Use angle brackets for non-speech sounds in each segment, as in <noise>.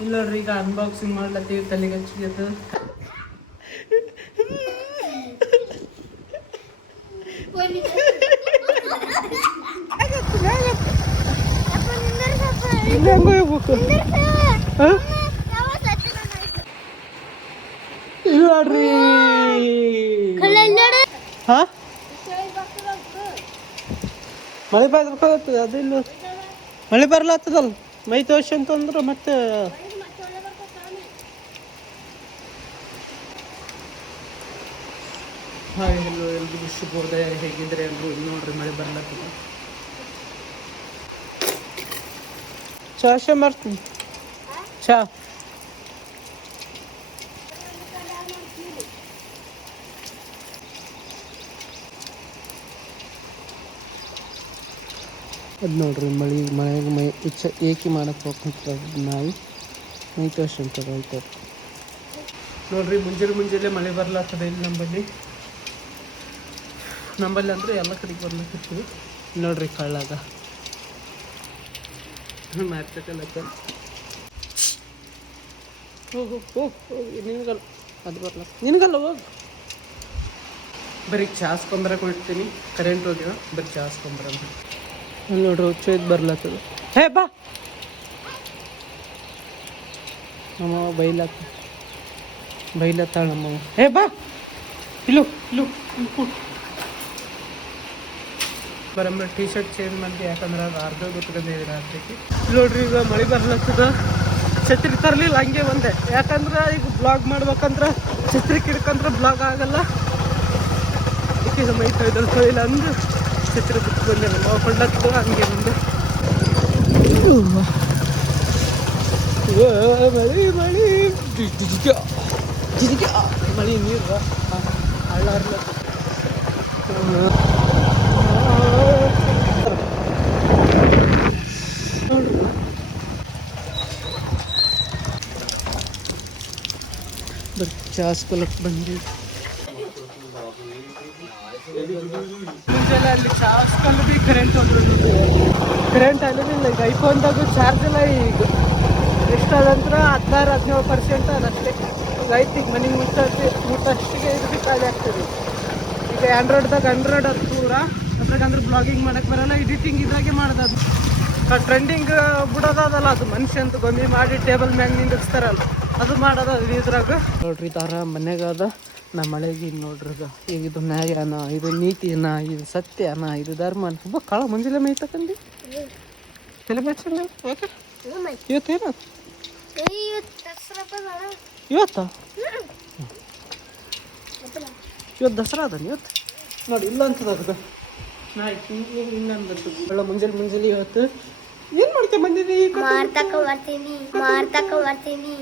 ಇಲ್ಲ ನೋಡ್ರಿ ಈಗ ಅನ್ಬಾಕ್ಸಿಂಗ್ ಮಾಡ್ಲತ್ತೀವಿ ತಲೆಗೆ ಹಚ್ಚಿದ್ದು ಇಲ್ಲ ನೋಡ್ರಿ ಮಳೆ ಬಾಯ್ದು ಅದಿಲ್ಲ ಮಳೆ ಬರ್ಲಾತದಲ್ಲ ಮೈ ತೋರ್ಸಿ ಅಂತಂದ್ರೆ ಮತ್ತೆ ಹಾಯ್ ಎಲ್ಲೋ ಎಲ್ರಿಗೂ ಶುಭೋದಯ. ಹೇಗಿದ್ರೆ ಎಲ್ರು? ಇಲ್ಲಿ ನೋಡ್ರಿ ಮಳೆ ಬರ್ಲಾತದ ಚಾ ಶಾ ಮಾಡ್ತೀನಿ. ಚಾ. ಅದು ನೋಡ್ರಿ, ಮಳೆ ಮಳೆಗೆ ಮೈ ಇಚ್ಛ ಏಕೆ ಮಾಡಕ್ಕೆ ಹೋಗ್ಕೊಂತ ನಾಯಿ. ಮೈ ತೋರ್ಸಂತ ಹೇಳ್ತಾರೆ ನೋಡ್ರಿ, ಮುಂಜಾನೆ ಮುಂಜಾನೆ ಮಳೆ ಬರ್ಲಾಗ್ತದೆ ಇಲ್ಲಿ ನಂಬಲ್ಲಿ ನಂಬಲ್ಲಿ ಅಂದರೆ ಎಲ್ಲ ಕಡೆಗೆ ಬರ್ಲತ್ತಿತ್ತು ನೋಡ್ರಿ ಕಳ್ಳಾಗ. ಮಾರ್ಕೆಟಲ್ಲತ್ತ ಹೋಗು ಹೋಗು ನಿನಗಲ್ಲ. ಅದು ಬರಲ್ಲ ನಿನಗಲ್ಲ, ಹೋಗಿ. ಬರೀ ಚಾಸ್ಕೊಂಬರ ಕೊಡ್ತೀನಿ ಕರೆಂಟ್ ಹೋಗ್ಯಾವ, ಬರೀ ಚಾಸ್ಕೊಂಬರ ಅಲ್ಲಿ ನೋಡ್ರಿ ಹುಚ್ಚೋಯ್ದು ಬರ್ಲತ್ತದ. ಹೇ, ಬಾ. ನಮ್ಮವ ಬೈಲತ್ತ. ಬೈಲತ್ತಾಳ ನಮ್ಮವ ಹೇ, ಬಾ. ಇಲ್ಲು ಇಲ್ಲು. ಬರಮ್ಮ ಟೀ ಶರ್ಟ್ ಚೇಂಜ್ ಮಾಡಿ ಯಾಕಂದ್ರೆ ಅದು ಅರ್ಧ ಗೊತ್ತಗೊಂಡಿದೆ ರಾತ್ರಿಗೆ. ನೋಡ್ರಿ, ಈಗ ಮಳೆ ಬರ್ಲತ್ತದ. ಛತ್ರಿ ತರಲಿಲ್ಲ, ಹಂಗೆ ಒಂದೇ ಯಾಕಂದ್ರೆ ಈಗ ಬ್ಲಾಗ್ ಮಾಡ್ಬೇಕಂದ್ರೆ, ಛತ್ರಿ ಕಿಡ್ಕಂದ್ರೆ ಬ್ಲಾಗ್ ಆಗಲ್ಲ. ಅದಕ್ಕೆ ಮೈ ತೊಯ್ದಲ್ಲಿ ಇಲ್ಲ ಅಂದು ಛತ್ರಿ ಬಿಟ್ಟು ಬಂದೆ ನಮ್ಮ ಕೊಂಡತ್ತದ ಹಂಗೆ ಬಂದೆ. ಮಳಿ ಮಳಿ. ಜಿಜಿಗ ಜಿಜಿಗ ಮಳಿ ನೀರು. ಹಳ್ಳ ಹರ್ಲತ್ತದ. ಬರೀ ಮುಂಚೆಲ್ಲ ಅಲ್ಲಿ ಚಾಸ್ಕೊಂಡು ಬಿ ಕರೆಂಟ್ ಕರೆಂಟ್ ಅಲ್ಲಿಲ್ಲ ಈಗ ಐಫೋನ್ದಾಗ ಚಾರ್ಜ್ ಎಲ್ಲ ಈಗ ಎಷ್ಟಾದಂದ್ರೆ ಹದಿನಾರು, ಹದಿನೇಳು ಪರ್ಸೆಂಟ್ ಅದಷ್ಟೇ ಈಗ ಐತಿ ಈಗ ಮನೆಗೆ ಮುಟ್ಟಿ ಮುಟ್ಟಷ್ಟಿಗೆ ಇದು ಖಾಲಿ ಆಗ್ತದೆ. ಈಗ ಆ್ಯಂಡ್ರಾಯ್ಡ್ದಾಗ ಆ್ಯಂಡ್ರಾಯ್ಡ್ ಅದು ಪೂರ. ಅದ್ರಾಗ ಅಂದ್ರೆ ಬ್ಲಾಗಿಂಗ್ ಮಾಡೋಕ್ಕೆ ಬರಲ್ಲ ಎಡಿಟಿಂಗ್ ಇದಾಗೆ ಮಾಡೋದು ಟ್ರೆಂಡಿಂಗ್ ಬಿಡೋದಲ್ಲ ಅದು ಮನುಷ್ಯ ಅಂತ ಗೊಂಬಿ ಮಾಡಿ ಟೇಬಲ್ ಮ್ಯಾಗ ನಿಂದಿರ್ಸ್ತಾರಲ್ಲ, ಅದು ಮಾಡೋದು ಇದ್ರಾಗ. ನೋಡ್ರಿ ತಾರ ಮನ್ಯಾಗ ಅದ ನಾ ಮಳೆಗೆ ಹಿಂಗ್ ನೋಡ್ರಿ ಈಗ ಇದು ನ್ಯಾಯನ, ಇದು ನೀತಿನ ಇದು ಸತ್ಯನ, ಇದು ಧರ್ಮ ತುಂಬ ಕಾಳ ಮುಂಜಾನೆ ಮೈ ಇವತ್ತೇನು ಇವತ್ತು ಇವತ್ತ? ದಸರಾ ಅದನ್ನ ಇವತ್ತು? ನೋಡಿ, ಇಲ್ಲ ಅಂತದ ಅದಕ್ಕೆ ಇನ್ನೊಂದು ಮುಂಜಾನೆ ಮುಂಜಾನೆ ಇವತ್ತು. ಏನು ಮಾಡ್ತೇವೆ ಬಂದಿರಿ ಮಾರ್ತಕ ಬರ್ತೀನಿ ಬರ್ತೀನಿ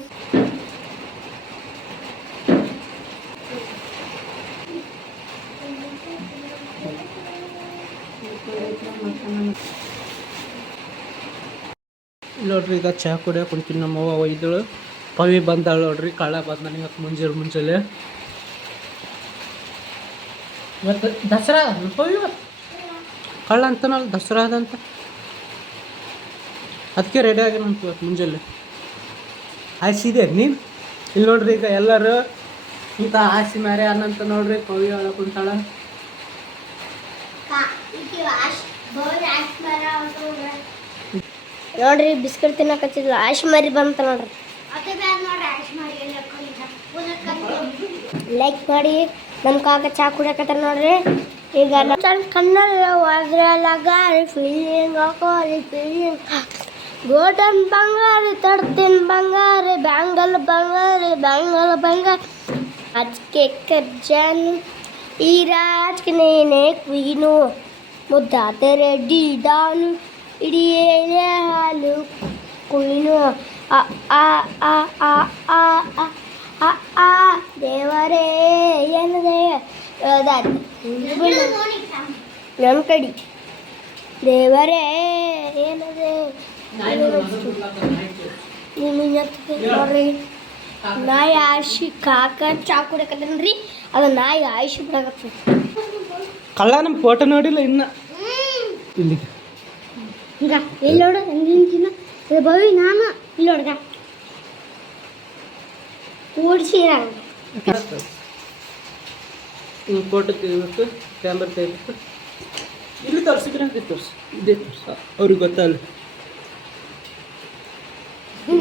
ನೋಡ್ರಿ, ಈಗ ಚಹಾ ಕುಡಿಯ ಕುಂತೀನಿ ನಮ್ಮ ಅವ್ವ ಒಯ್ದಳು ಪವಿ ಬಂದಾಳು ನೋಡ್ರಿ ಕಳ್ಳ ಬಂದ ನನಗೆ ಮುಂಜಾನೆ ಮುಂಜಾನೆ. ಇವತ್ತು ದಸರಾ? ಪವಿ ಕಳ್ಳ ಅಂತನಲ್ಲ, ದಸರಾ ಅದಂತ ಅದಕ್ಕೆ ರೆಡಿ ಆಗ್ಯಾನಂತ ಇವತ್ತು ಮುಂಜಾನೆ. ಆಯ್ಸಿದೆ ನೀನು? ಇಲ್ಲಿ ನೋಡ್ರಿ, ಈಗ ಎಲ್ಲರೂ ಇಂಥ ಹಾಸಿ ಮ್ಯಾರೇ ಅನ್ನಂತ ನೋಡ್ರಿ, ಪವಿ ಹೇಳ ಕುಂತಾಳ. ನೋಡ್ರಿ ಬಿಸ್ಕೆಟ್ ತಿನ್ನಕತ್ತಿದ್ಲ ಆಶ್ ಮರಿ ಬಂತ ನೋಡ್ರಿ. ಲೈಕ್ ಮಾಡಿ ನಮ್ಮ ಕಾಕ ಚಾ ಕುಡಿಯಕತ್ತಾರ ನೋಡ್ರಿ. ಈಗ ನಮ್ಮ ಕಣ್ಣಲ್ಲ ಅದ್ರಲ್ಲಾಗಾರಿ ಫೀಲಿಂಗ್ ಹಾಕೋರಿ ಫೀಲಿಂಗ್ ಗೋಟನ್ ಬಂಗಾರಿ ತಡ್ತೀನಿ ಬಂಗಾರಿ ಬ್ಯಾಂಗಲ್ ಬಂಗಾರಿ ಬ್ಯಾಂಗಲ್ ಬಂಗಾರ. ಅದಕ್ಕೆ ಕಜ್ಜಾನು ಈ ರಾಜ್ಗೆ ನೇನೆ ಕ್ವೀನು ಮುದ್ದ ತೆರೆಡಿ ಡಾನು ಇಡಿಯೇ ಹಾಲು ಕುಯ್ನು ಆ ಆ ಆ ಆ ಆ ಆ ಆ ದೇವರೇ ಏನದೇ ನಮ್ಮ ಕಡಿ ದೇವರೇ ಏನದೇ ನೋಡ್ರಿ ನಾಯಿ ಆಶಿ ಕಾಕ ಚಾಕು ಹೊಡಕತ್ತೇನ್ರಿ ಅದು ನಾಯಿ ಆಯುಷ್ ಬಿಡಕತ್ತ ಕಳ್ಳ ನಮ್ಮ ಫೋಟೋ ನೋಡಿಲ್ಲ ಇನ್ನ. ಇಲ್ಲಿಗೆ. ಈಗ ಎಲ್ಲಿ ನೋಡು ಹೆಂಗೆ ನಿಂತಿನ ಇದು ಭವಿ ನಾನು ಇಲ್ಲಿ ಹುಡ್ಗ ಕೂಡ್ಸಿರ ಹಿಂಗೆ ಫೋಟೋ ತೆಗಿಬೇಕು ಕ್ಯಾಮ್ರಾ ತೆಗಿಬೇಕು. ಇಲ್ಲಿ ತೋರಿಸಿದ್ರೆ ಅಂತ ತೋರಿಸಿ ಇದೇ ತೋರ್ಸ. ಅವ್ರಿಗೆ ಗೊತ್ತಲ್ಲ.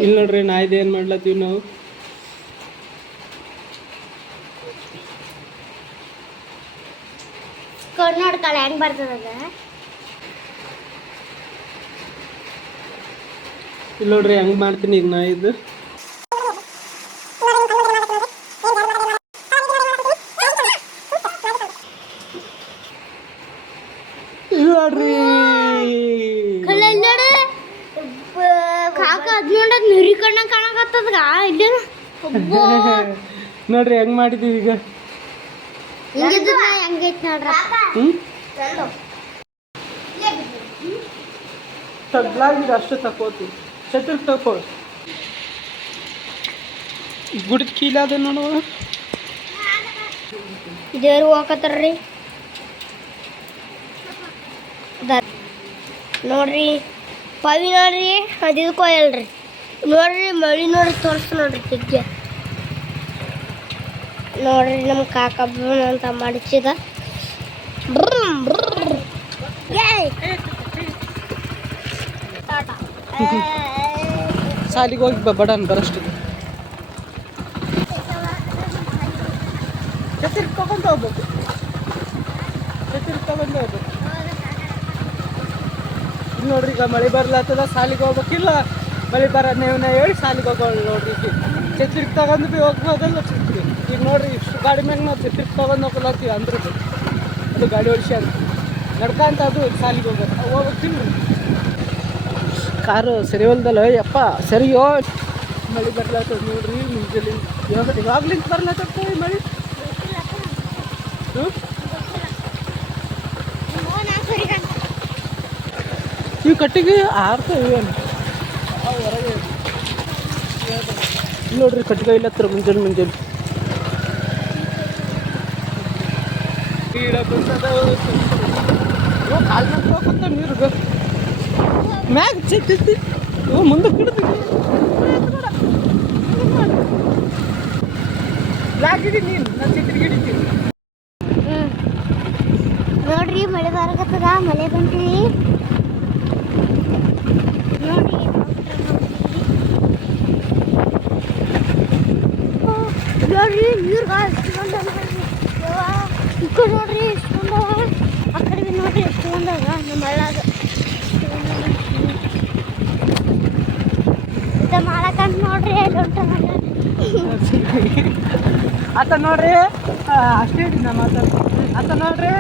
ಇಲ್ಲಿ ನೋಡ್ರಿ ನಾಯ್ದು ಏನು ಮಾಡ್ಲತ್ತೀವಿ ನಾವು? ಕಣ್ಣು ನೋಡ್ತಾಳೆ ಹೆಂಗ್ ಬರ್ತದ ಇಲ್ಲಿ ನೋಡ್ರಿ ಹೆಂಗೆ ಮಾಡ್ತೀನಿ ಈಗ ನಾ ಇದು. ನೋಡ್ರಿ. <laughs> ನೋಡ್ರಿ ಹೆಂಗ್ ಮಾಡಿದೀವಿ ಈಗ? ಹೆಂಗೈತ್ ನೋಡ್ರ ತಗ್ಲಾಗಿದೆ ಅಷ್ಟು ತಕೋತಿ ಚತುರ್ ತಕೋ ಗುಡದ ಕೀಲ ಅದ ನೋಡುವ ದೇವ್ರು ಹೋಗತ್ತಾರ್ರಿ ನೋಡ್ರಿ ಪವಿ ನೋಡ್ರಿ ಅದು ಕೊಯಲ್ರಿ. ನೋಡ್ರಿ ಮಳಿ ನೋಡ್ರಿ ತೋರ್ಸ ನೋಡ್ರಿ ತಿಗ್ಗೆ ನೋಡ್ರಿ ನಮ್ಮ ಕಾಕ ಅಂತ ಮಾಡಿಸಿದ. ಬ್ರಮ್, ಬ್ರಮ್. ಏಯ್! ಟಾಟಾ. ಸಾಲಿಗೆ ಹೋಗಿ ಬ ಬಡನ್ ಬರಷ್ಟಿಗೆ ಛತ್ರ ತಗೊಂಡು ಹೋಗ್ಬೇಕು ಛತ್ರ ತಗೊಂಡು ಹೋಗ್ಬೇಕು ಇಲ್ಲಿ ನೋಡ್ರಿ ಈಗ ಮಳೆ ಬರ್ಲಾತದ ಸಾಲಿಗೆ ಹೋಗ್ಬೇಕಿಲ್ಲ ಮಳೆ ಬರ ನೇವನ ಹೇಳಿ ಸಾಲಿಗೆ ಹೋಗೋಳು ನೋಡ್ರಿ ಈಗ ಛತ್ರಿಗೆ ತಗೊಂಡು ಬಿ ಹೋಗ್ಬೋದಲ್ಲ ಛತ್ರಿ ಈಗ ನೋಡ್ರಿ ಇಷ್ಟು ಗಾಡಿ ಮ್ಯಾಗ ನಾವು ಛತ್ರಿಗೆ ತಗೊಂಡು ಹೋಗ್ಲತ್ತೀವಿ ಅಂದ್ರೆ ಅದು ಗಾಡಿ ಓಡಿಸಿ ಅಂತ ನಡ್ಕಂತ ಅದು ಸಾಲಿಗೆ ಹೋಗ್ಬೇಕು ಹೋಗ್ತೀನಿ ಕಾರು ಸರಿ ಹೊಲ್ದಲ್ಲ ಯಪ್ಪ ಸರಿಯೋ. ಮಳೆ ಬರ್ಲಾತ ನೋಡ್ರಿ ಮುಂಜಾನೆ ಇವಾಗ ಇವಾಗ್ಲಿಂದ ಬರ್ಲಾತದ ಈ ಮಳೆ. ನೀವು ಕಟ್ಟಿಗೆ ಆರ್ತ ಏನು ಹೊರಗೆ. ನೋಡ್ರಿ ಕಟ್ಟಿಗೆ ಇಲ್ಲ ಹತ್ರ ಮುಂಜಾನೆ ಮುಂಜಾನೆ. ನೀರು ಮ್ಯಾಗ ಚಿತ್ತಿ ಓ ಮುಂದೆ. ನೋಡ್ರಿ ಮಳೆ ಬರಕತ್ತದ ಮಳೆ ಬಂತೀವಿ ನೋಡ್ರಿ ಓ, ನೋಡ್ರಿ ನೀರು ಎಷ್ಟು ಬಂದವ ನೋಡ್ರಿ ಯವ್ವ, ಈ ಕಡೆ ನೋಡ್ರಿ ಎಷ್ಟು ಬಂದವ ಆ ಕಡೆ ಬಿ ನೋಡ್ರಿ ಎಷ್ಟು ಬಂದವ ನಮ್ಮ ಹಳ್ಳಾಗ ಇದ ಮಾಡಕಂತ ನೋಡ್ರಿ ಎಲ್ಲಿ ಹೊಂಟಾನ ಆತ ನೋಡ್ರಿ ಆ, ಅಷ್ಟೇ ಹೇಳಿ ನಮ್ಮ ಆತ. ಆತ ನೋಡ್ರಿ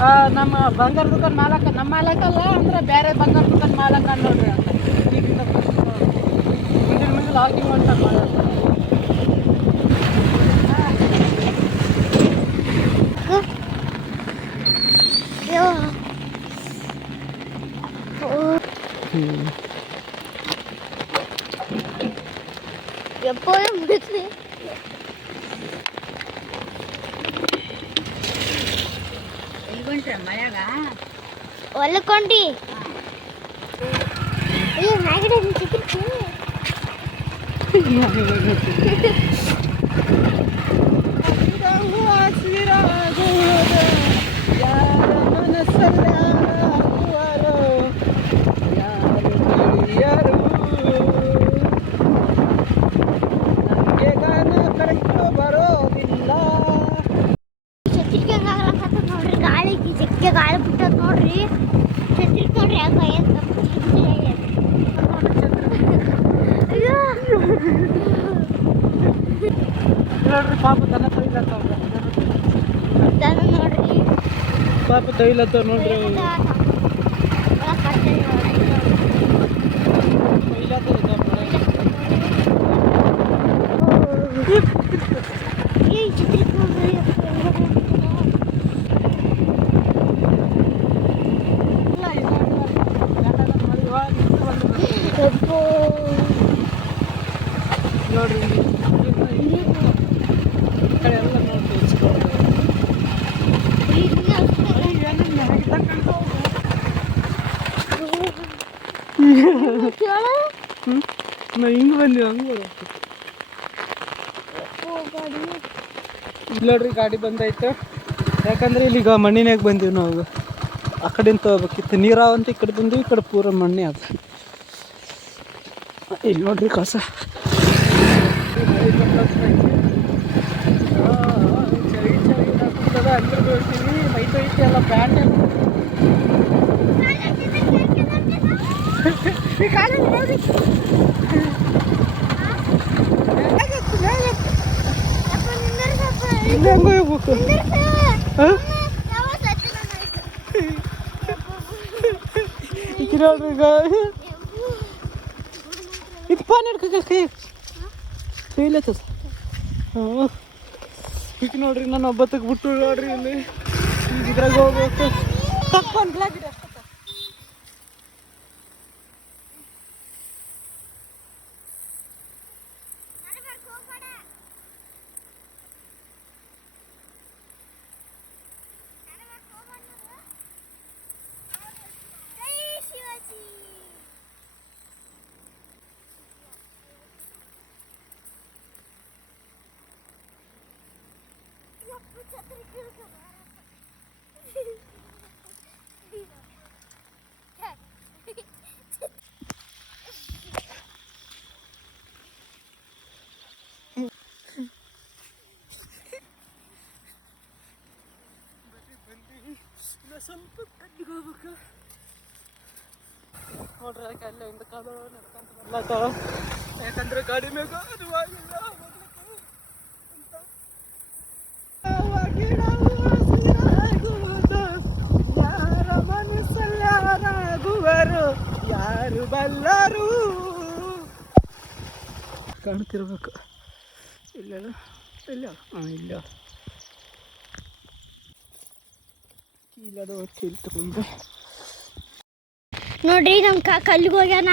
ಆ, ನಮ್ಮ ಬಂಗಾರ ದುಕಾನ್ ಮಾಲಕ ನಮ್ಮ ಮಾಲಕ ಅಲ್ಲ ಅಂದ್ರೆ ಬೇರೆ ಬಂಗಾರ ದುಕಾನ್ ಮಾಲಕ ನೋಡ್ರಿ ಅಂತ ಮುಂದಿನ ಮುಂದೆ ಲಾಗಿಂಗ್ ಅಂತ ಮಾಲಕ ಯವ್ವ. ಓ ಎಪ್ಪೋ ಮುಗಿಸಿ ಹೊಲಕೊಂಡಿ ಏ ಮ್ಯಾಗಡೆ ಚಿಕ್ಕಿ ಬರೋದಿಲ್ಲ ಪಾಪ ತೊಯ್ಲತ್ತವ ನೋಡ್ರಿ ನಾ ಹಿಂಗೆ ಬಂದೀವಿ ಹಂಗೆ ಗಾಡಿ ಬಂದೈತೆ ಯಾಕಂದ್ರೆ ಇಲ್ಲಿಗ ಮಣ್ಣಿನಾಗ ಬಂದೀವಿ ನಾವು. ಆ ಕಡೆಯಿಂದ ತಗೋಬೇಕಿತ್ತು. ನೀರಾವಂತ ಈ ಕಡೆ ಬಂದೀವಿ, ಈ ಕಡೆ ಪೂರ ಮಣ್ಣೆ ಅದ. ಇಲ್ಲಿ ನೋಡ್ರಿ ಕಸ. ಎಲ್ಲ ಪ್ಯಾಂಟ್ ಹೆಂಗೆ ಹೋಗ್ಬೇಕು ಹಾಂ ಈಗ ನೋಡ್ರಿ ಈಗ ಇದು ಪಾನ್ ಹಿಡ್ಕ ಕೈ ಕೈಲತ್ತ ಹಾಂ ಈಗ ನೋಡ್ರಿ ನಾನು ಒಬ್ಬತ್ತಕ್ಕೆ ಬಿಟ್ಟು ನೋಡ್ರಿ ಇಲ್ಲಿ ಈಗ ಇದ್ರಾಗ ಹೋಗ್ಬೇಕು ತಪ್ಪನ್ ಬ್ಲಾಕ್ ಇದೆ ಇನ್ನು ಸ್ವಲ್ಪ ತಗ್ಗಿಗೆ ಹೋಗ್ಬೇಕು ನೋಡ್ರಿ ಅದಕ್ಕೆ ಅಲ್ಲೇ ಒಂದು ಕಾಲ ನಡ್ಕೊಂತ ಬರ್ಲಾತಾವ ಯಾಕಂದ್ರೆ ಗಾಡಿ ಮ್ಯಾಗ ಅದು ಆಗಿಲ್ಲ ಹೋಗ್ಲಿಕ್ಕೆ ಅಂತ. ಆವಾಗಿ ನಾವು ಹಸಿರಾಗುವುದು ಯಾರ ಮನಸ್ಸಲ್ಲಾರಾಗುವರು ಯಾರು ಬಲ್ಲರು ಕಾಣ್ತಿರ್ಬೇಕು ಇಲ್ಲ ಇಲ್ಲ ಹಾಂ ಇಲ್ಲ ಕೀಲದ ಕೀಲ್ ತಗೊಂಡು ನೋಡ್ರಿ ನಮ್ಮ ಕಾಕ ಅಲ್ಲಿಗೆ ಹೋಗ್ಯಾನ.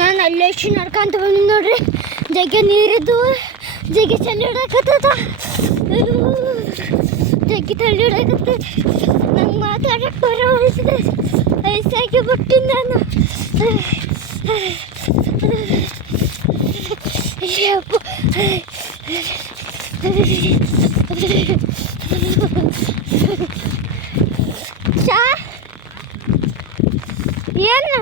ನಾನು ಅಲ್ಲೇ ಎಷ್ಟು ನಡ್ಕೊಂತ ಬಂದು ನೋಡ್ರಿ. ಜಗ್ಗೆ ನೀರಿದ್ದು, ಜಗ್ಗೆ ಚಳಿ ಹಿಡಕತ್ತದ ಜಗ್ಗೆ ತಳ್ಳಿ ಹಿಡಕತ್ತದ ನಂಗೆ ಮಾತಾಡಕ್ಕೆ ಬರೋ ವಯಸ್ಸಿದೆ. ವಯಸ್ಸಾಗಿ ಬಿಟ್ಟಿನಿ ನಾನು. ಚಾ ಏನು?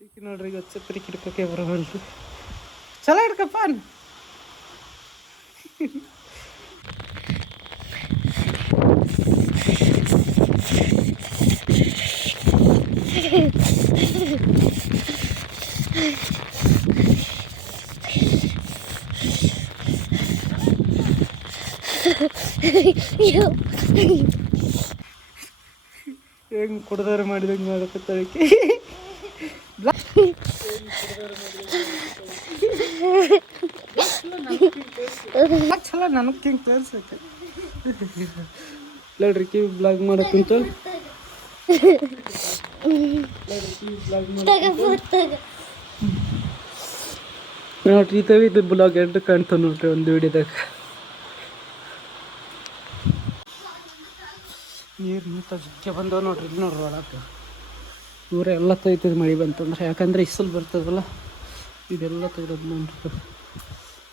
ಈಗ ನೋಡ್ರಿ ಈಗ ಛತ್ರಿ ಹಿಡ್ಕೋಕೆ ಬರವಲ್ದು ಚಲೋ ಹಿಡ್ಕಪ್ಪ ಹೆಂಗ್ ಕುಡ್ದಾರ ಮಾಡಿದಂಗೆ ಮಾಡಕತ್ತಳಕ್ಕೆ ಚಲೋ ನನಗೆ ಹಿಂಗೆ ತೋರ್ಸಕ್ಕೆ. ನೋಡ್ರಿ ಕಿವಿ ಬ್ಲಾಗ್ ಮಾಡಕ್ಕಂತ ನೋಡ್ರಿ ಇದು ಬ್ಲಾಗ್ ಎರಡು ಕಾಣ್ತಾವ ನೋಡ್ರಿ ಒಂದು ವಿಡಿಯೋದಾಗ. ನೀರು ನಿಂತ ಜಗ್ಗೆ ಬಂದವ ನೋಡ್ರಿ ಇಲ್ಲಿ ನೋಡ್ರಿ ಒಳಗೆ. ಊರ ಎಲ್ಲ ತೊಯ್ತದ ಮಳೆ ಬಂತಂದ್ರೆ ಯಾಕಂದ್ರೆ ಇಸಲ್ ಬರ್ತದಲ್ಲ ಇದೆಲ್ಲ ತೆಗ್ದದ್ ನೋಡ್ರಿ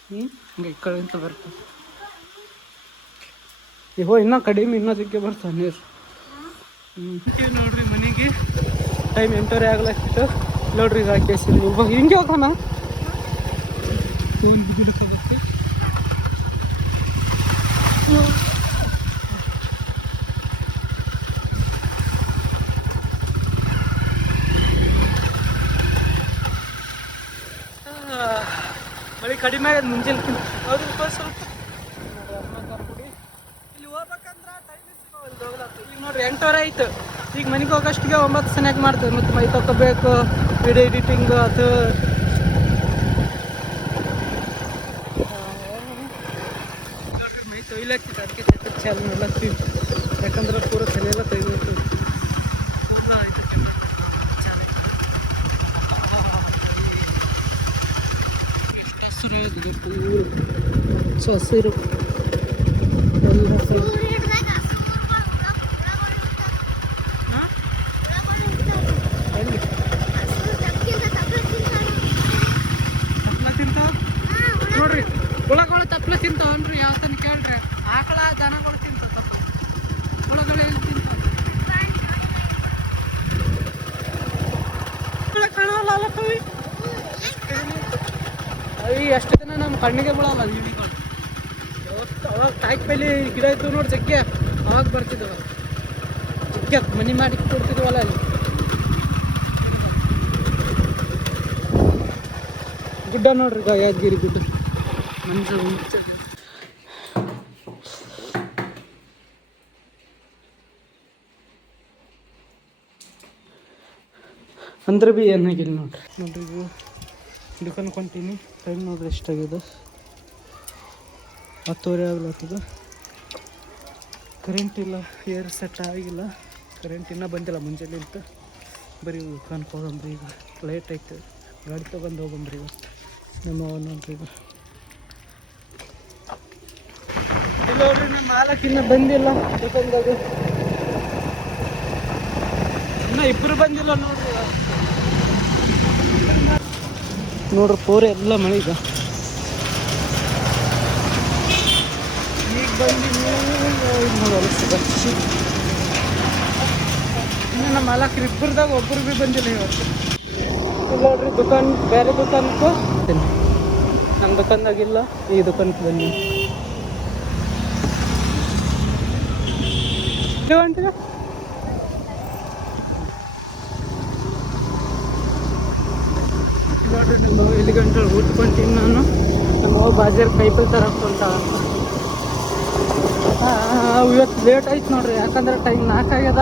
ಹ್ಞೂ ಹಂಗೆ ಈ ಕಡೆಯಿಂದ ಬರ್ತದೆ ಇಹೋ ಇನ್ನೂ ಕಡಿಮೆ ಇನ್ನೂ ಜಗ್ಗೆ ಬರ್ತದೆ ನೀರು. ಹ್ಞೂ ನೋಡ್ರಿ ಮನೆಗೆ. ಟೈಮ್ ಎಂಟೂವರೆ ಆಗ್ಲಕ್ಕಿತ್ತು ನೋಡ್ರಿ ಈಗ ಕೇಸಿ ಹಿಂಗೆ ಹೋಗೋಣ? ಫೋನ್ ಬಿಡುತ್ತೆ ಮಳೆ ಕಡಿಮೆ ಆಗ್ಯದ ಮುಂಜಾನೆ ಹೌದು ಸ್ವಲ್ಪ ಇಲ್ಲಿ ಹೋಗ್ಬೇಕಂದ್ರೆ ಟೈಮ್ ಈಗ ನೋಡ್ರಿ ಎಂಟುವರೆ ಆಯ್ತು. ಈಗ ಮನೆಗೆ ಹೋಗೋಷ್ಟಿಗೆ ಒಂಬತ್ತು ಸನ್ಯಾಗ ಮಾಡ್ತೇವೆ. ಮತ್ತು ಮೈ ತಗೋಬೇಕು ವಿಡಿಯೋ ಎಡಿಟಿಂಗ್ ಅದು. ಹಸಿರು ಅವಾಗ ಕಾಯಿ ಪೈಲಿ ಗಿಡ ಇದ್ದು ನೋಡಿ ಜಗ್ಗೆ ಅವಾಗ ಬರ್ತಿದ್ದವ ಜಗ್ಗೆ ಮನಿ ಮಾಡಿ ಕೊಡ್ತಿದ್ವಲ್ಲ ಅಲ್ಲಿ. ಗುಡ್ಡ ನೋಡ್ರಿ ಯಾದಗಿರಿ ಗುಡ್ಡ ಹುಂಚ. ಅಂದ್ರೆ ಬಿ ಏನಾಗಿಲ್ಲ ನೋಡ್ರಿ. ನೋಡ್ರಿ ಇದು ದುಕಾನ್ ಕೊಂತೀನಿ. ಟೈಮ್ ನೋಡ್ರಿ, ಎಷ್ಟಾಗಿದೆ. ಹತ್ತುವರೆ ಆಗ್ಲತ್ತದ. ಕರೆಂಟ್ ಇಲ್ಲ ಏರ್ ಸೆಟ್ ಆಗಿಲ್ಲ. ಕರೆಂಟ್ ಇನ್ನೂ ಬಂದಿಲ್ಲ, ಮುಂಜಾನೆ ಅಂತ ಬರೀ ದುಕಾನ್ಗೆ ಹೋಗಂಬ್ರಿ ಈಗ. ಲೇಟ್ ಆಯ್ತು ಗಾಡಿ ತೊಗೊಂಡು ಹೋಗಂಬ್ರಿ ಇವತ್ತು ನಮ್ಮ ನೋಡ್ರಿ ಈಗ. ಇಲ್ಲ ನೋಡ್ರಿ ನಮ್ಮ ಮಾಲಕ್ ಇನ್ನೂ ಬಂದಿಲ್ಲ. ಇನ್ನೂ ಇಬ್ಬರು ಬಂದಿಲ್ಲ ನೋಡ್ರಿ ನೋಡ್ರಿ ಪೂರ ಎಲ್ಲ ಮಳೆ ಈಗ. ಈಗ ಬಂದು ನೋಡಿ ಅನಿಸ್ತದೆ ಇನ್ನು ನಮ್ಮ ನಾಲ್ಕು ಇಬ್ಬರದಾಗ ಒಬ್ಬರು ಭೀ ಬಂದಿಲ್ಲ ಇವತ್ತು ಇಲ್ಲ ನೋಡ್ರಿ ದುಕಾನ್ ಬೇರೆ ದುಕಾನ್ಗೂ ನಮ್ಮ ದುಕಾನ್ದಾಗಿಲ್ಲ ಈ ದುಕಾನ್ಗೆ ಬನ್ನಿ ಅವ್ವ ಇಲ್ಲಿ ಗಂಟೆ ಊದ್ಕೊಂತೀನಿ ನಾನು ನಮ್ಮ ಬಾಜಾರ್ ಕೈಪಲ್ ತರಕ್ಕೆ ಹೊಂಟ ಇವತ್ತು ಲೇಟ್ ಆಯ್ತು ನೋಡ್ರಿ. ಯಾಕಂದ್ರೆ ಟೈಮ್ ನಾಲ್ಕು ಆಗ್ಯದ.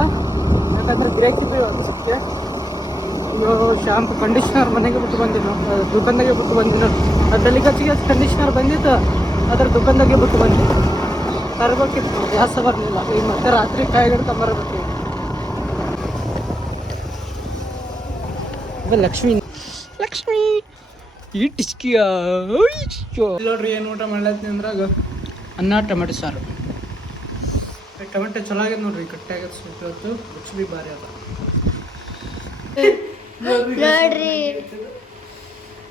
ಯಾಕಂದ್ರೆ ಬ್ರೇಕ್ ಇದ್ದು ಇವತ್ತು ಸಿಕ್ಕೆ ಅಯ್ಯೋ, ಶಾಂಪು ಕಂಡೀಷ್ನರ್ ಮನೆಗೆ ಬಿಟ್ಟು ಬಂದಿದ್ದು ನಾವು ದುಕಾನ್ದಾಗೆ ಬಿಟ್ಟು ಬಂದಿದ್ದು ಅದರಲ್ಲಿ ಗಚ್ಚಿಗೆ ಕಂಡೀಷ್ನರ್ ಬಂದಿತ್ತು. ಅದ್ರ ದುಕಾನ್ದಾಗೆ ಬಿಟ್ಟು ಬಂದಿದ್ದು ತರಬೇಕಿತ್ತು. ಗ್ಯಾಸ ಬರಲಿಲ್ಲ. ಈಗ ಮತ್ತೆ ರಾತ್ರಿ ಕಾಯಿಗಡೆ ತಗೊಂಬರ್ಬೇಕು ಇದು ಲಕ್ಷ್ಮಿ. ಲಕ್ಷ್ಮಿ. ಈ ಟಿಚ್ಕಿಯ ನೋಡ್ರಿ ಏನು ಊಟ ಮಾಡ್ಲತ್ತಿ ಅಂದ್ರಾಗ? ಅನ್ನ ಟೊಮೆಟೊ ಸಾರು. ಟೊಮೆಟೊ ಚಲೋ ಆಗ್ಯದ ನೋಡ್ರಿ ಗಟ್ಟಿ ಆಗ್ಯದ ಸ್ವಲ್ಪ ಇವತ್ತು. ರುಚಿ ಬಿ ಭಾರಿ ಅದ. ನೋಡ್ರಿ <laughs>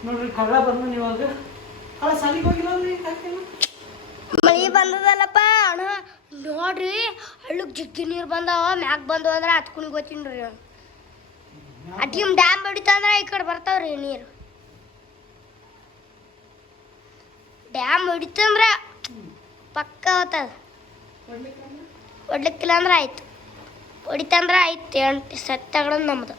ನೋಡ್ರಿ. ಕಳ್ಳ ಬಂದ ನೀವಾಗ. ಕಳ್ಳ ಸಾಲಿಗೆ ಹೋಗಿಲ್ಲ ಮಳಿ ಬಂದದಲ್ಲಪ್ಪ ಅಣ್ಣ. ನೋಡ್ರಿ ಹಳ್ಳಕ್ ಜಿಗ್ಗಿ ನೀರು ಬಂದಾವ ಮ್ಯಾಗ ಬಂದವ ಅಂದ್ರೆ ಹತ್ಕೊಂಡು ಗೊತ್ತೀನಿ ರೀ ಅಟಿಮ್ ಡ್ಯಾಮ್ ಹೊಡಿತಂದ್ರೆ ಈ ಕಡೆ ಬರ್ತಾವ್ರಿ ನೀರು. ಡ್ಯಾಮ್ ಹೊಡಿತಂದ್ರ ಪಕ್ಕ ಹೋಗ್ತದ ಹೊಡ್ಲಿಕ್ಕಿಲ್ಲ ಅಂದ್ರೆ ಆಯ್ತು. ಹೊಡಿತಂದ್ರೆ ಆಯ್ತು. ಎಂಟು ಸತ್ತಗಳ ನಮ್ದು.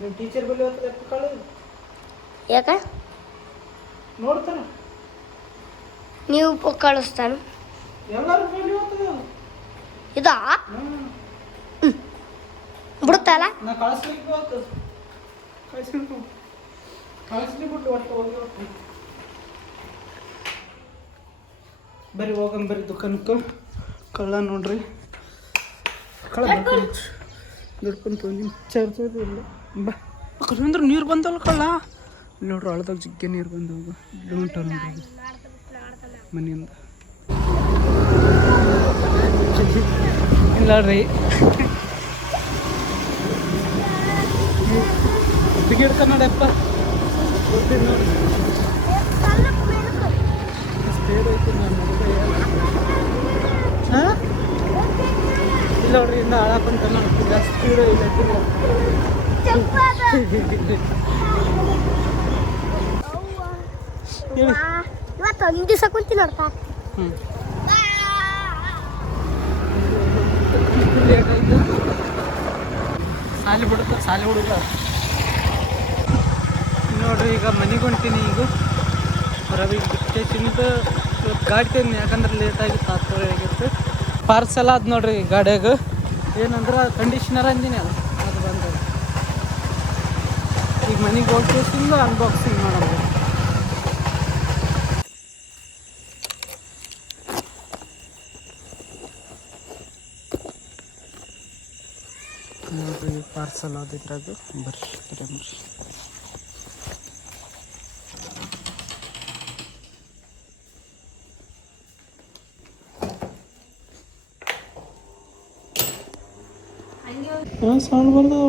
ನಿಮ್ಮ ಟೀಚರ್ ಬಳಿ ಯಾಕ? ನೋಡ್ತಾನ ನೀವು ಕಳಿಸ್ತಾನ. ಇದಾ ಬಿಡುತ್ತಲ್ಲ? ಬರೀ ಒಟ್ಟು ಹೋಗಿ ಒಟ್ಟು ಬರ್ರಿ ಹೋಗಮ್ ಬರ್ರಿ ದುಕಾನಕ್ಕೆ ಕಳ್ಳ ನೋಡ್ರಿ. ಕಳ್ಳ ಬರ್ಕೊಂಡು ದುಡ್ಕೊಂಡು ಚಾರ್ಜ್ ಇಲ್ಲ. ಬಾ. ಅಂದ್ರೆ ನೀರು ಬಂದಲ್ಲ ಕಳ್ಳ? ನೋಡ್ರಿ ಹಳದಾಗ ಜಿಗ್ಗೆ ನೀರು ಬಂದವಾಗ ಹೊಂಟಾವ ನೋಡ್ರಿ. ಮನೆಯಿಂದ. ಇಲ್ಲ ನೋಡ್ರಿ ಟಿಕೆಟ್ ಕನ್ನಡಪ್ಪ ನೋಡಿ ಹಾಂ ಇಲ್ಲ ನೋಡ್ರಿ, ಇನ್ನು ಹಾಳಾಕೊಂತ ನೋಡಿ. ಜಾಸ್ತಿ ಸ್ಪೀಡ್ ಇಲ್ಲ ಇವತ್ತು ಒಂದು ದಿವಸ ಕುಂತಿ ಸಾಲಿ ಬಿಡುತ್ತ? ಸಾಲಿ ಬಿಡುತ್ತ ನೋಡ್ರಿ, ಈಗ ಮನೆಗೆ ಹೊಂಟೀನಿ ಈಗ. ರವಿ ಸ್ಟೇಷನಿಂದ ಇವತ್ತು ಗಾಡಿ ಯಾಕಂದ್ರೆ ಲೇಟ್ ಆಗಿತ್ತು ಹತ್ತುವರೆ ಆಗಿತ್ತು. ಪಾರ್ಸಲ್ ಅದು ನೋಡ್ರಿ ಗಾಡಿಯಾಗ. ಏನಂದ್ರೆ ಕಂಡೀಷನರ್ ಅಂದಿನಿ ಅಲ್ಲ, ಅದು ಬಂದ ಈಗ ಮನೆಗೆ ಹೋಗ್ತೇಸಿಂದ ಅನ್ಬಾಕ್ಸಿಂಗ್ ಮಾಡೋದು. ನೋಡ್ರಿ ಪಾರ್ಸಲ್ ಆದಿದ್ರಾಗ ಬರ್ರಿ. ಹಾಂ ಸೌಂಡ್ ಬಂದದ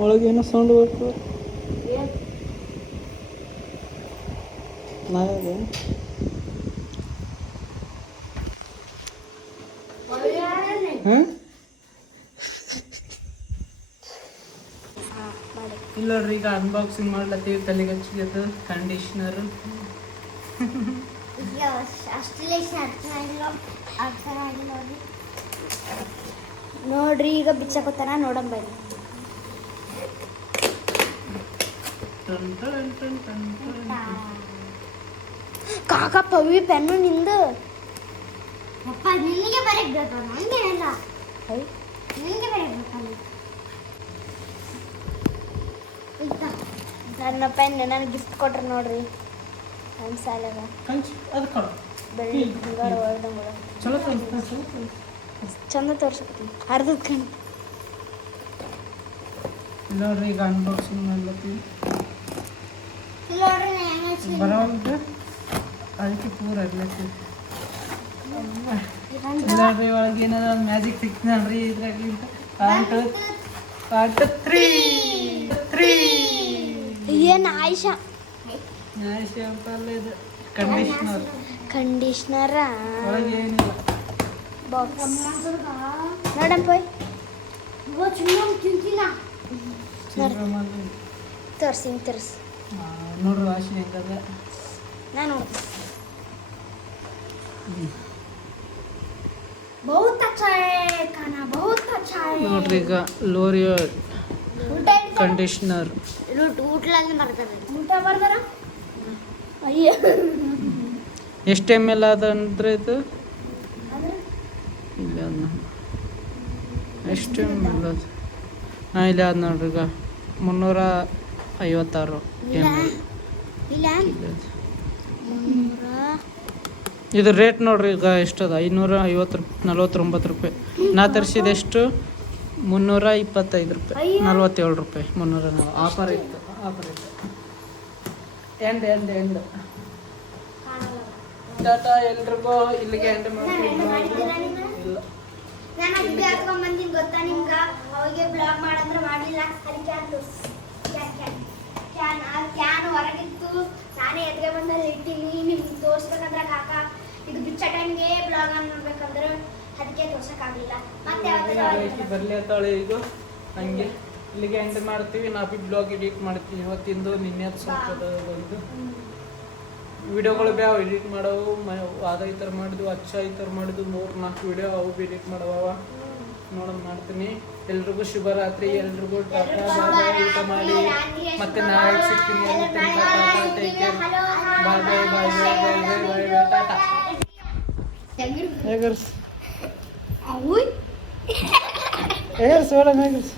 ಒಳಗೇನೋ ಸೌಂಡ್ ಬರ್ತದೆ ನಾವೇ ಹಾಂ? ಇಲ್ಲ ನೋಡ್ರಿ ಈಗ ಅನ್ಬಾಕ್ಸಿಂಗ್ ಮಾಡ್ಲತ್ತೀವಿ ತಲೆಗೆ ಹಚ್ಚಿದ್ದು ಕಂಡೀಷ್ನರ್ ನೋಡ್ರಿ ಈಗ ಬಿಚ್ಚಕೋತಾನ ನೋಡಂ ಬನ್ನಿ. ಕಾಕ ಪವಿ ಪೆನ್ನು ನಿಂದು? ಅಪ್ಪ ನಿನಗೆ ಬರಕ್ ಬೇಕು ನಂಗೇನಲ್ಲ ಹೈ. ನಿನಗೆ ಬರಕ್ ಬೇಕಲ್ಲ ನನ್ನ ಪೆನ್ ನಾನು ಗಿಫ್ಟ್ ಕೊಟ್ರು ನೋಡ್ರಿ. ನನ್ನ ಕಂಚ್ ಅದು ಕೊಡು ಬೆಳ್ಳಿ ಬಂಗಾರ ಹೊಳ್ದಂಗ ಚಲೋ ಚಲೋ ಚಂದ ತೋರ್ಸಕತ್ತೀನಿ ಅರ್ಧದ ಕಣ್ಣು ಇಲ್ಲ ನೋಡ್ರಿ ಈಗ ಅನ್ಬಾಕ್ಸಿಂಗ್ ಮಾಡ್ಲತ್ತೀವಿ ಇಲ್ಲ ನೋಡ್ರಿ ನಾ ಹೆಂಗ್ ಹಚ್ಚಿದ್ದೀನಿ. ಬರೋಲ್ದು ಅದಕ್ಕೆ ಪೂರ ಇರ್ಲತ್ತೀವಿ ಇಲ್ಲ ನೋಡ್ರಿ ಒಳಗೆ ಏನಾರ ಒಂದು ಮ್ಯಾಜಿಕ್ ಸಿಕ್ತು ನೋಡ್ರಿ ಇದ್ರಾಗಿಂತ ಆಟ ಆಟ ತ್ರೀ ತ್ರೀ ಏನು ಆಯ್ಷಾ ಶಾಂಪಲ್ ಇದು ಕಂಡೀಷ್ನರ್ ಕಂಡೀಷ್ನರ ಒಳಗೆ ಏನಿಲ್ಲ ಬಾಕ್ಸ್ ನೋಡಂ ಪೋಯ್ ತರ್ಸಿ ಹಿಂಗೆ ತರ್ಸಿ. ನೋಡ್ರಿ ವಾಶಿ ಹೆಂಗದ? ನಾನು. ಬಹುತ ಚಾಯ್ ಬಹುತ ಚಾಯ್ ನೋಡ್ರಿ ಈಗ ಲೋರಿಯಲ್ ಕಂಡೀಷನರ್. ಊಟ್ಲಲ್ಲಿ ಬರ್ತಾರೆ. ಊಟ ಬರ್ತಾರ ಅಯ್ಯ. ಎಷ್ಟು ಎಂ ಎಲ್ ಅದ ಅಂದ್ರೆ ಇದು? ಎಷ್ಟು ನಾ ಹಾಂ ಇಲ್ಲ ಅದು ನೋಡ್ರಿ ಈಗ ಮುನ್ನೂರ ಐವತ್ತಾರು ಇದು ರೇಟ್ ನೋಡ್ರಿ ಈಗ ಎಷ್ಟದ? ಐನೂರ ಐವತ್ತು ರೂಪಾಯಿ ನಲ್ವತ್ತೊಂಬತ್ತು ರೂಪಾಯಿ ನಾ ತರಿಸಿದ ಎಷ್ಟು? ಮುನ್ನೂರ ಇಪ್ಪತ್ತೈದು ರೂಪಾಯಿ ನಲ್ವತ್ತೇಳು ರೂಪಾಯಿ ಮುನ್ನೂರ ಆಫರ್ ಇತ್ತು. ಆಫರ್ ಇತ್ತು. ಎಂಡ್ ಎಂಡ್ ಎಂಡ್ ಟಾಟಾ ಎಲ್ರಿಗೂ ಇಲ್ಲಿಗೆ ಎಂಡ್ ಮಾಡಿ ನಾನು ವಿಡಿಯೋ ಹಾಕೊಂಡ್ ಬಂದಿನಿ ಗೊತ್ತಾ ನಿಮ್ಗ? ಅವಾಗೆ ಬ್ಲಾಗ್ ಮಾಡಂದ್ರೆ ಮಾಡಿಲ್ಲ. ಕ್ಯಾನ್ ಕ್ಯಾನ್ ಆ ಕ್ಯಾನ್ ಹೊರಗಿತ್ತು. ನಾನೇ ಬಂದಲ್ಲಿ ಇಟ್ಟಿನಿ. ನಿಮ್ಗೆ ತೋರ್ಸ್ಬೇಕಂದ್ರೆ ಕಾಕ ಇದು ಬಿಚ್ಚ ಟೈಮ್ಗೆ ಬ್ಲಾಗ್ ಅದಕ್ಕೆ ತೋರ್ಸಕ್ಕಾಗಲಿಲ್ಲ. ಮತ್ತೆ ಆಕಿ ಯಾವ್ದಾದ್ರು ಬರ್ಲಿ ಅಂತಾಳೆ ಈಗ ಹಂಗೆ. ಇಲ್ಲಿಗೆ ಎಂಡ್ ಮಾಡ್ತೀವಿ. ನಾವು ಬ್ಲಾಗ್ ಎಡಿಟ್ ಮಾಡ್ತೀವಿ. ಇವತ್ತಿಂದು ನಿನ್ನೆ ಸ್ವಲ್ಪ ವಿಡಿಯೋಗಳು ಅವು ಎಡಿಟ್ ಮಾಡೋವು ಮ ಅದ ಈ ಥರ ಮಾಡಿದ್ವು ಅಚ್ಚ ಈ ಥರ ಮಾಡಿದ್ವು ಮೂರು ನಾಲ್ಕು ವಿಡಿಯೋ ಅವು ಬಿ ಎಡಿಟ್ ಮಾಡುವವ ನೋಡೋದು ಮಾಡ್ತೀನಿ ಎಲ್ರಿಗೂ ಶುಭರಾತ್ರಿ ಎಲ್ರಿಗೂ ಟಾಟಾ ಬಾಯ್ ಊಟ ಮಾಡಿ ಮತ್ತೆ ನಾಳೆ ಸಿಕ್ತೀನಿ take care bye bye bye bye bye bye bye bye Tata ಹೇಗರ್ಸ್ ಹೇಗರ್ಸ್ ಮೇಡಮ್ ಹೇಗರ್ಸ್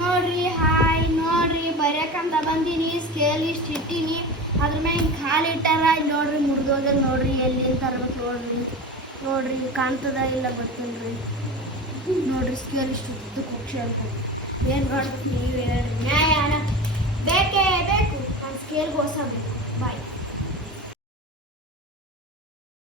ನೋಡ್ರಿ, ಹಾಯ್, ನೋಡ್ರಿ ಬರೆಯಕಂತ ಬಂದೀನಿ ಸ್ಕೇಲ್ ಇಷ್ಟು ಇಟ್ಟೀನಿ. ಅದ್ರ ಮೇಲೆ ಹಿಂಗ್ ಕಾಲು ಇಟ್ಟಾರ ಇಲ್ಲಿ ನೋಡ್ರಿ ಮುರಿದೋದ ನೋಡ್ರಿ, ಎಲ್ಲಿ ಅಂತ ಅರ್ಬೇಕು ನೋಡ್ರಿ. ನೋಡ್ರಿ, ಕಾಣ್ತದ ಇಲ್ಲ ಗೊತ್ತಿಲ್ರಿ. ನೋಡ್ರಿ ಸ್ಕೇಲ್ ಇಷ್ಟು ಉದ್ದಕ್ಕೆ ಹೋಗ್ಸಿ